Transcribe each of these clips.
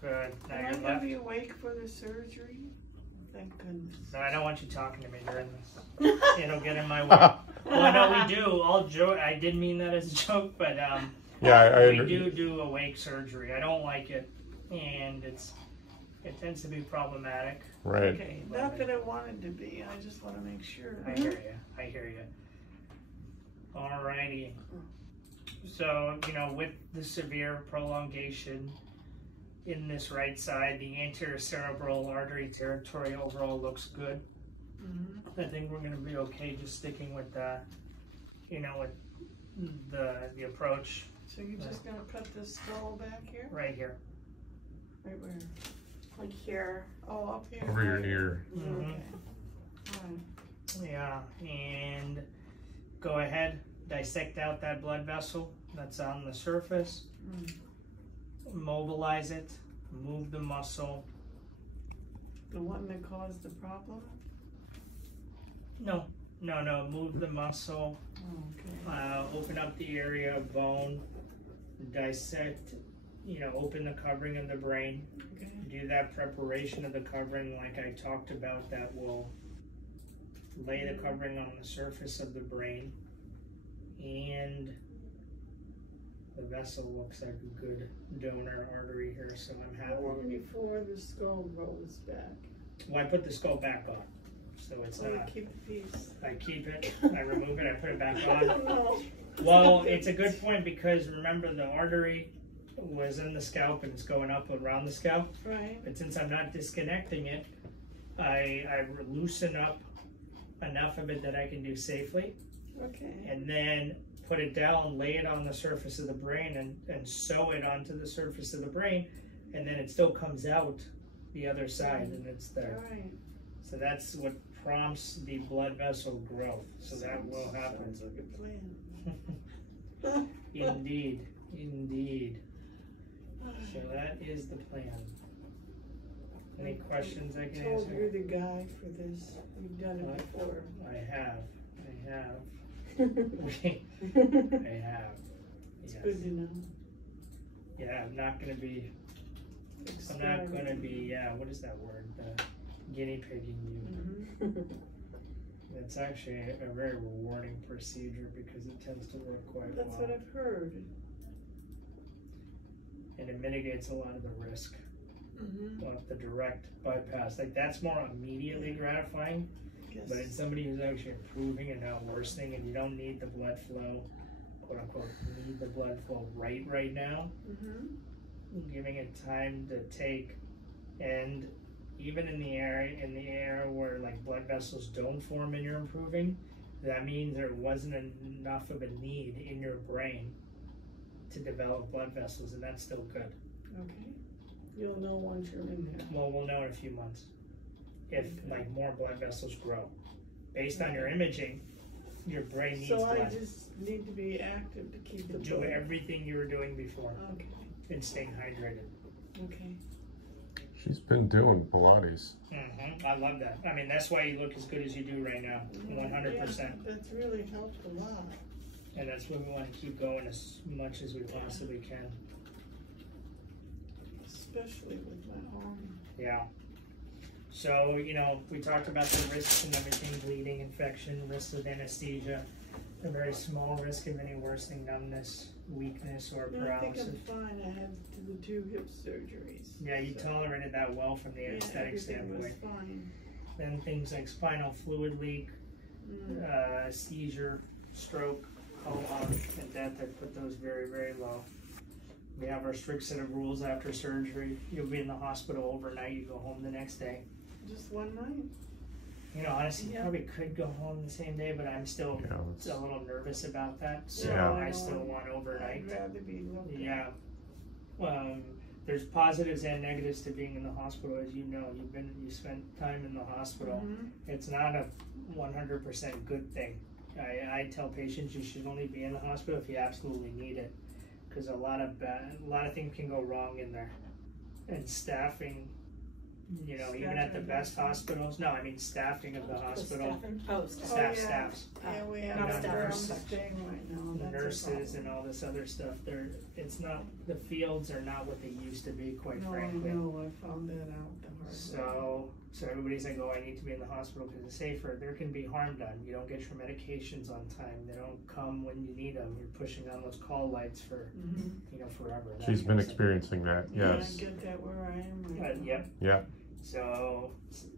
Good. Now Am I you're going left. to be awake for the surgery? Thank goodness. No, I don't want you talking to me during this. It'll get in my way. Well, no, we do. All joke. I did mean that as a joke, but Yeah, we do awake surgery. I don't like it, and it tends to be problematic. Right. Okay, not that I wanted to be. I just want to make sure. I hear you. I hear you. Alrighty. So, you know, with the severe prolongation in this right side, the anterior cerebral artery territory overall looks good. I think we're going to be okay just sticking with that, you know, with the approach. So you're just going to put the skull back here? Right here. Right where? Like here. Oh, up here. Over your ear. Mm-hmm. Okay. Yeah, and go ahead, dissect out that blood vessel that's on the surface, mobilize it, move the muscle. The one that caused the problem? No, move the muscle, Okay. open up the area of bone, dissect, you know, open the covering of the brain, Okay. do that preparation of the covering like I talked about that will lay the covering on the surface of the brain, and the vessel looks like a good donor artery here, so I'm How happy. long before the skull rolls back? Well, I put the skull back on, so it's So you not. keep the piece. I keep it, I remove it, I put it back I don't on. know. Well, it's a good point because remember the artery was in the scalp and it's going up around the scalp, Right. but since I'm not disconnecting it, I loosen up enough of it that I can do safely, Okay. and then put it down, lay it on the surface of the brain and sew it onto the surface of the brain, and then it still comes out the other side and it's there. All right. So that's what prompts the blood vessel growth. So that will happen. Sounds like a plan. Indeed, indeed. So that is the plan. Any questions I can Told you're answer? the guy for this. You've done it before. I have. It's I have. Yes. good to know. Yeah, I'm not gonna be. I'm not gonna be. Yeah, what is that word? Guinea pigging you. It's actually a very rewarding procedure because it tends to work quite That's well. what I've heard. And it mitigates a lot of the risk of the direct bypass. Like that's more immediately gratifying, but in somebody who's actually improving and not worsening, and you don't need the blood flow, quote unquote, need the blood flow right now, giving it time to take, and even in the area where like blood vessels don't form and you're improving, that means there wasn't enough of a need in your brain to develop blood vessels, and that's still good. Okay. You'll know once you're in there. Well, we'll know in a few months if like more blood vessels grow. Based on your imaging, your brain needs So I blood. just need to be active to keep the Do blood. everything you were doing before Okay. and staying hydrated. Okay. She's been doing Pilates. I love that. I mean, that's why you look as good as you do right now, 100%. Yeah, that's really helped a lot. And that's where we want to keep going as much as we possibly can. Especially with my arm. Yeah. So, you know, we talked about the risks and everything, bleeding, infection, risks of anesthesia, a very small risk of any worsening numbness, weakness, or No, I think paralysis. I'm fine. I had the 2 hip surgeries. Yeah, you so, tolerated that well from the anesthetic everything was standpoint. fine. Then things like spinal fluid leak, seizure, stroke, coma, and death, I put those very, very low. We have our strict set of rules after surgery. You'll be in the hospital overnight, you go home the next day. Just one night? You know, honestly, you Yeah. probably could go home the same day, but I'm still Yeah, a little nervous about that, so Yeah. I still want overnight. I'd rather be looked at. Yeah. There's positives and negatives to being in the hospital, as you know. You spent time in the hospital. It's not a 100% good thing. I tell patients you should only be in the hospital if you absolutely need it, because a lot of things can go wrong in there, and staffing You know, even at the best hospitals. No, I mean staffing of the hospital. Staffs. Yeah, we Not have staff. where I'm staying right now. That's a Nurses and problem. all this other stuff. It's not, the fields are not what they used to be, quite frankly. No, I found that out the hard way. So everybody's like, oh, I need to be in the hospital because it's safer. There can be harm done. You don't get your medications on time. They don't come when you need them. You're pushing on those call lights for, you know, forever. that She's kind been of stuff. experiencing that. Yes. I get that where I am right now. Yep. Yeah. So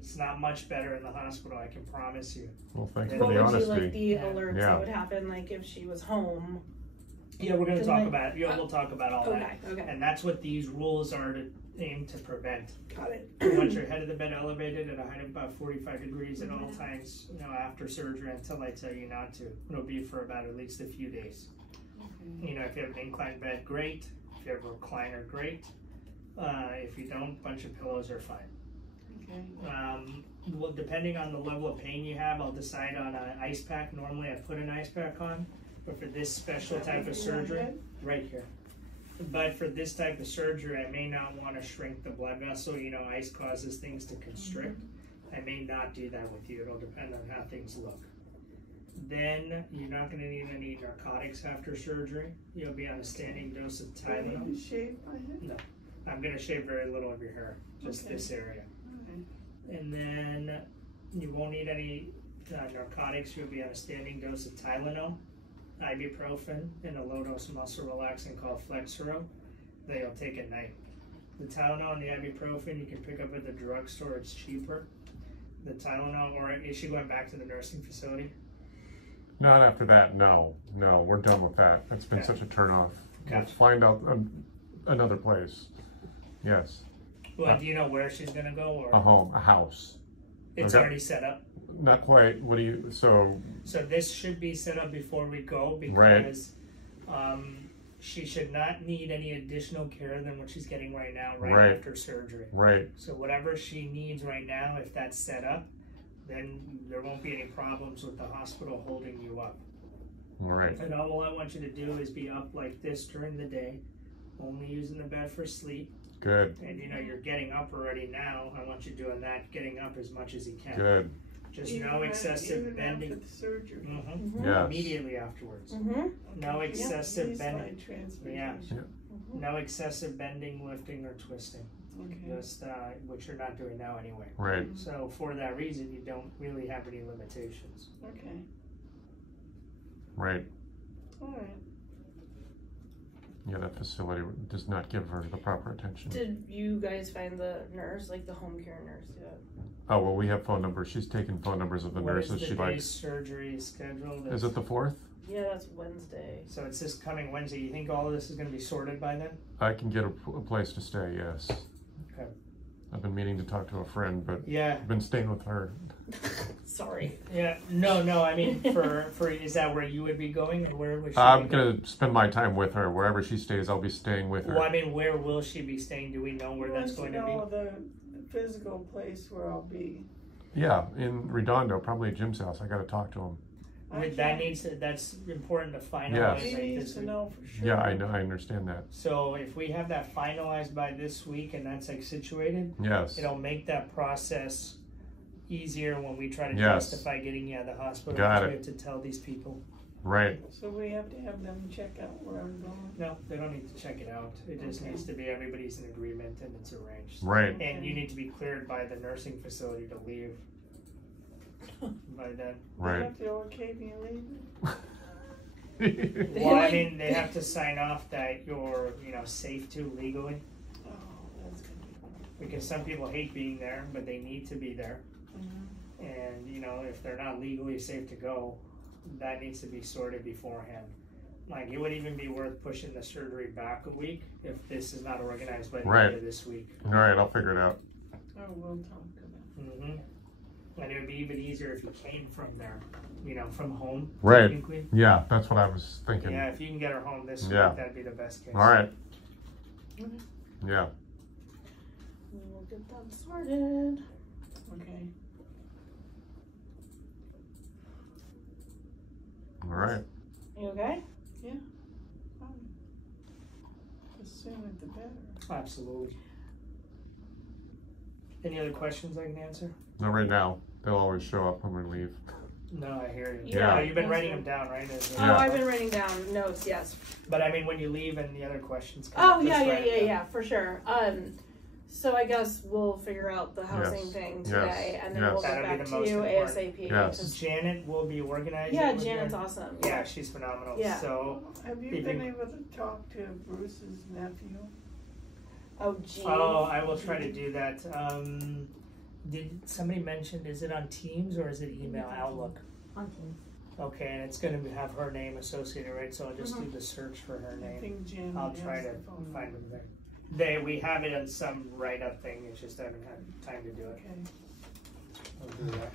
it's not much better in the hospital, I can promise you. Well, thank you What for the What would be honesty. like the Yeah. alerts Yeah. that would happen, like if she was home? Yeah, we're gonna Didn't talk they- about it. Yeah, we'll talk about all that. Okay. And that's what these rules are to aim to prevent. Got it. You want your head of the bed elevated at a height of about 45 degrees at all times, you know, after surgery until I tell you not to. It'll be for about at least a few days. Okay. You know, if you have an inclined bed, great. If you have a recliner, great. If you don't, a bunch of pillows are fine. Okay. Well, depending on the level of pain you have, I'll decide on an ice pack. Normally I put an ice pack on, but for this special type of surgery, right here. But for this type of surgery, I may not want to shrink the blood vessel. You know, ice causes things to constrict. I may not do that with you. It'll depend on how things look. Then you're not going to need any narcotics after surgery. You'll be on a standing dose of Do I need Tylenol. to shave my head? I'm going to shave very little of your hair, just Okay. this area. Okay. And then you won't need any narcotics. You'll be on a standing dose of Tylenol, ibuprofen, and a low-dose muscle relaxant called Flexero that you'll take at night. The Tylenol and the ibuprofen you can pick up at the drugstore. It's cheaper. The Tylenol, or is she going back to the nursing facility? Not after that. No, we're done with that. It's been Okay. such a turnoff. Okay. Let's find out another place. Yes, Well, do you know where she's going to go, or a home, a house. it's Okay. already set up? Not quite. What do you? So So this should be set up before we go Right. because she should not need any additional care than what she's getting right now, Right. after surgery. right, So whatever she needs right now, if that's set up, then there won't be any problems with the hospital holding you up. right, And all I want you to do is be up like this during the day, only using the bed for sleep. good, And you know, you're getting up already now. I want you doing that, getting up as much as you can. good. Just Even no excessive even bending. after the surgery. Yes. Immediately afterwards. No Okay. excessive Knee bending. slide transposition. No excessive bending, lifting, or twisting. Okay. Just which you're not doing now anyway. Right. So for that reason, you don't really have any limitations. Okay. Right. All right. Yeah, that facility does not give her the proper attention. Did you guys find the nurse, like the home care nurse yet? Oh, well, we have phone numbers. She's taken phone numbers of the What is nurses the she day likes. surgery scheduled? Is it the 4th? Yeah, that's Wednesday. So it's this coming Wednesday. You think all of this is going to be sorted by then? I can get a place to stay, yes. Okay. I've been meaning to talk to a friend, but Yeah. I've been staying with her. Sorry. Yeah. No. I mean, for is that where you would be going, or where would she? I'm be going? going to spend my time with her. Wherever she stays, I'll be staying with her. Well, I mean, where will she be staying? Do we know where He that's wants going to be? know the physical place where I'll be. Yeah, in Redondo, probably at Jim's house. I got to talk to him. That's important to finalize. Yes. He like needs this to week. know for sure. Yeah, I know. I understand that. So if we have that finalized by this week and that's like situated, Yes. it'll make that process easier when we try to Yes. justify getting you out of the hospital. Got because it. We have to tell these people. Right. So we have to have them check out where I'm going. No, they don't need to check it out. It just Okay. needs to be everybody's in agreement and it's arranged. Right. And you need to be cleared by the nursing facility to leave by then. They Right. have to okay me leaving. Well, I mean, they have to sign off that you're, safe to legally. Oh, that's gonna be hard. Because some people hate being there, but they need to be there. And, if they're not legally safe to go, that needs to be sorted beforehand. Like, it would even be worth pushing the surgery back a week if this is not organized by the Right. end of this week. All right, I'll figure it out. Oh, we'll talk to them. And it would be even easier if you came from there, from home. Right. technically. Yeah, that's what I was thinking. Yeah, if you can get her home this Yeah. week, that'd be the best case. All right. Okay. Yeah. We'll get that started. Okay. All right. You okay? Fine. The sooner the better. Absolutely. Any other questions I can answer? Not right now. They'll always show up when we leave. No, I hear you. Yeah. Oh, you've been writing them down, right? Oh, I've been writing down notes, yes. But I mean, when you leave and the other questions come up, Oh, just write them down. yeah, for sure. So I guess we'll figure out the housing Yes. thing Yes. today, and then Yes. we'll get That'll be back the to most you important. ASAP. Yes. Janet will be organizing. Yeah, with Janet's you. awesome. Yeah, she's phenomenal. Yeah. So, Have you If been you- able to talk to Bruce's nephew? Oh, gee. oh, I will try to do that. Did somebody mention, is it on Teams or is it email Outlook? On Teams. Okay, and it's going to have her name associated, right? So I'll just do the search for her I name. think Janet I'll has try to the phone find number. them there. We have it on some write-up thing. It's just I haven't had time to do it. Okay. I'll do that.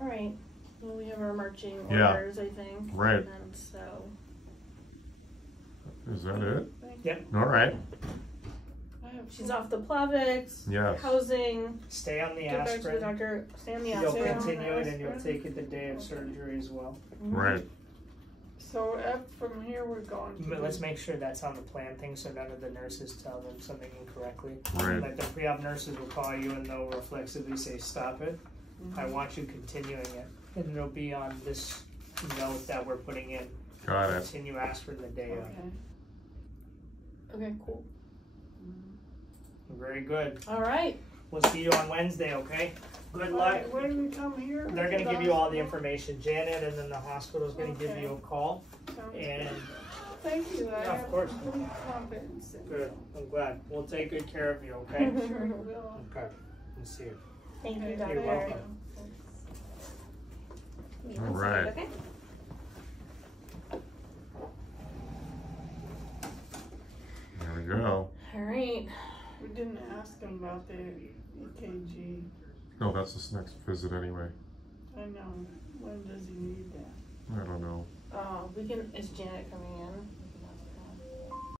All right. Well, we have our marching Yeah. orders, I think. Right. And so, Is that it? Thank Yep. All right. I have she's off the Plavix, Yes. housing, Stay on the get back to the aspirin. doctor, stay on the You'll aspirin. continue it and you'll aspirin. take it the day of surgery as well. Right. So up from here, we're going to. But let's make sure that's on the plan thing so none of the nurses tell them something incorrectly. Right. Like the pre-op nurses will call you and they'll reflexively say, stop it. I want you continuing it. And it'll be on this note that we're putting in. Got it. Continue aspirin the day of. Okay. Okay, cool. Very good. All right. We'll see you on Wednesday, okay? Good luck. When we come here? They're going to give you all the information. Janet and then the hospital's going to give Okay. you a call. Sounds And good. Thank you. I Yeah, of have course. complete confidence in good. you. I'm glad. We'll take good care of you, okay? Sure you will. Okay. We'll see you. Thank you, Okay, Doctor. You're welcome. All right. Okay. There we go. All right. We didn't ask him about the EKG. No, that's this next visit anyway. I know. When does he need that? I don't know. We can. Is Janet coming in?